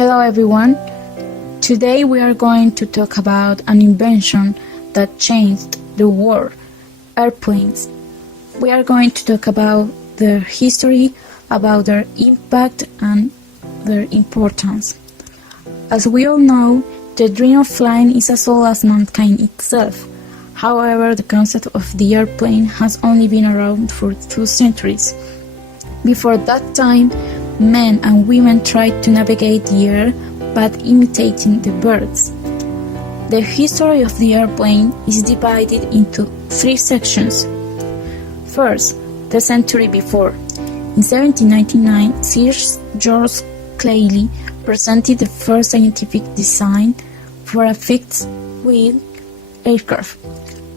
Hello everyone. Today we are going to talk about an invention that changed the world, airplanes. We are going to talk about their history, about their impact and their importance. As we all know, the dream of flying is as old as mankind itself. However, the concept of the airplane has only been around for 2 centuries. Before that time, men and women tried to navigate the air by imitating the birds. The history of the airplane is divided into 3 sections. First, the century before. In 1799, Sir George Cayley presented the first scientific design for a fixed-wing aircraft.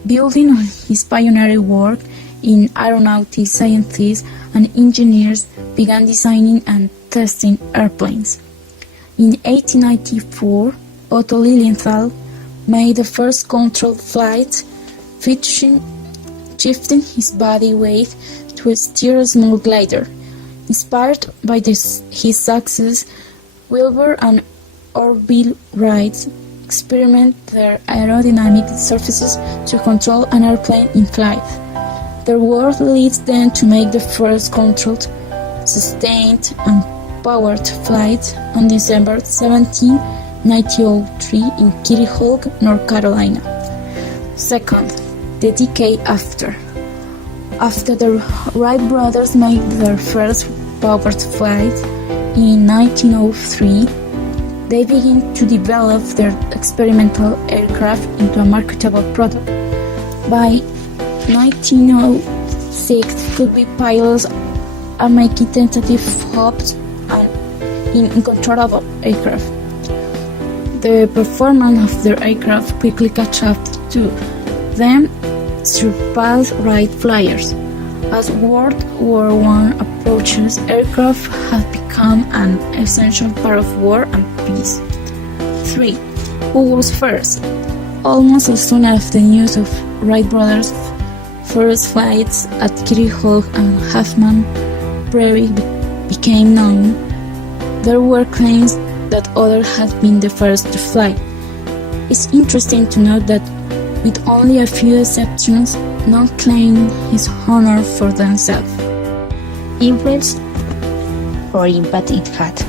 Building on his pioneering work in aeronautics, scientists and engineers began designing and testing airplanes. In 1894, Otto Lilienthal made the first controlled flight, featuring shifting his body weight to steer a small glider. Inspired by his success, Wilbur and Orville Wright experiment their aerodynamic surfaces to control an airplane in flight. Their work leads them to make the first controlled, sustained, and powered flight on December 17, 1903 in Kitty Hawk, North Carolina. Second, the decade after. After the Wright brothers made their first powered flight in 1903, they began to develop their experimental aircraft into a marketable product. By 1906, could-be pilots are making tentative hops in controllable aircraft. The performance of their aircraft quickly caught up to them, surpassed Wright flyers. As World War I approaches, aircraft have become an essential part of war and peace. 3. Who was first? Almost as soon as the news of Wright brothers' first flights at Kitty Hawk and Half-Moon Prairie became known, there were claims that others had been the first to fly. It's interesting to note that with only a few exceptions, none claimed his honor for themselves. Influence or impact it had.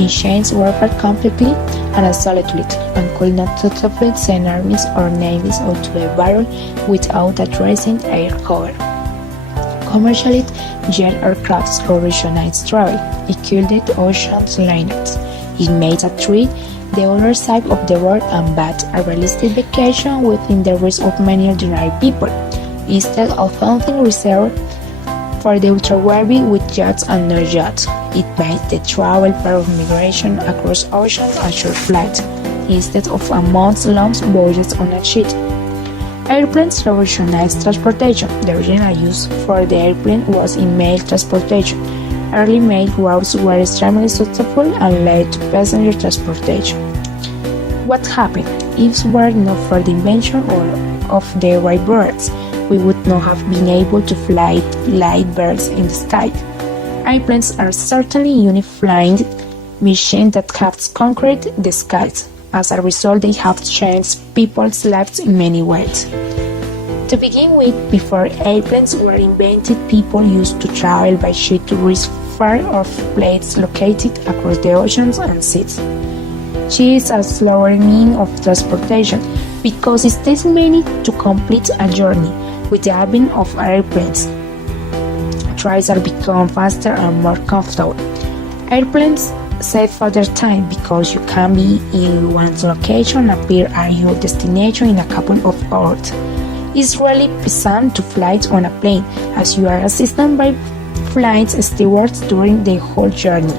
It changed warfare completely and absolutely, and could not totally send armies or navies out to a battle without addressing air cover. Commercially, jet aircraft revolutionized travel. It killed the ocean's liners. It made a trip the other side of the world and bought a realistic vacation within the reach of many ordinary people, instead of something reserved for the ultra-wealthy with yachts and no yachts. It made the travel part of migration across oceans and short flights, instead of a months-long voyage on a ship. Airplanes revolutionized transportation. The original use for the airplane was in mail transportation. Early mail routes were extremely successful and led to passenger transportation. What happened? If it were not for the invention of the Wright brothers, we would not have been able to fly light birds in the sky. Airplanes are certainly unique flying machines that have conquered the skies. As a result, they have changed people's lives in many ways. To begin with, before airplanes were invented, people used to travel by ship to reach far-off places located across the oceans and seas. She is a slower means of transportation because it takes many to complete a journey. With the advent of airplanes, trips are become faster and more comfortable. Airplanes save further time because you can be in one location and appear at your destination in a couple of hours. It's really pleasant to fly on a plane, as you are assisted by flight stewards during the whole journey.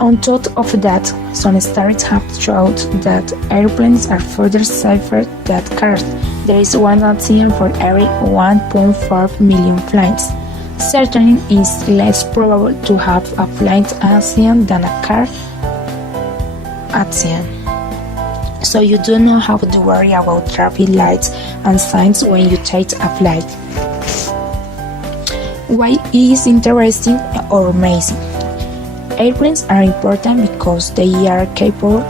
On top of that, some studies have shown that airplanes are further safer than cars. There is one accident for every 1.4 million flights. Certainly, it's less probable to have a flight accident than a car accident. So you do not have to worry about traffic lights and signs when you take a flight. Why it is interesting or amazing? Airplanes are important because they are capable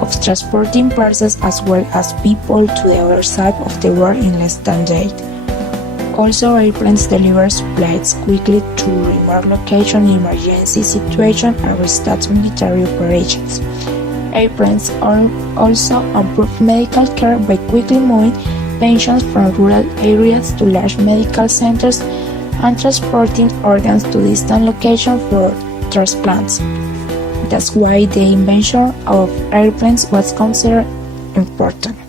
of transporting persons as well as people to the other side of the world in less than a day. Also, airplanes deliver supplies quickly to remote locations in emergency situations and restart military operations. Airplanes also improve medical care by quickly moving patients from rural areas to large medical centers and transporting organs to distant locations for transplants. That's why the invention of airplanes was considered important.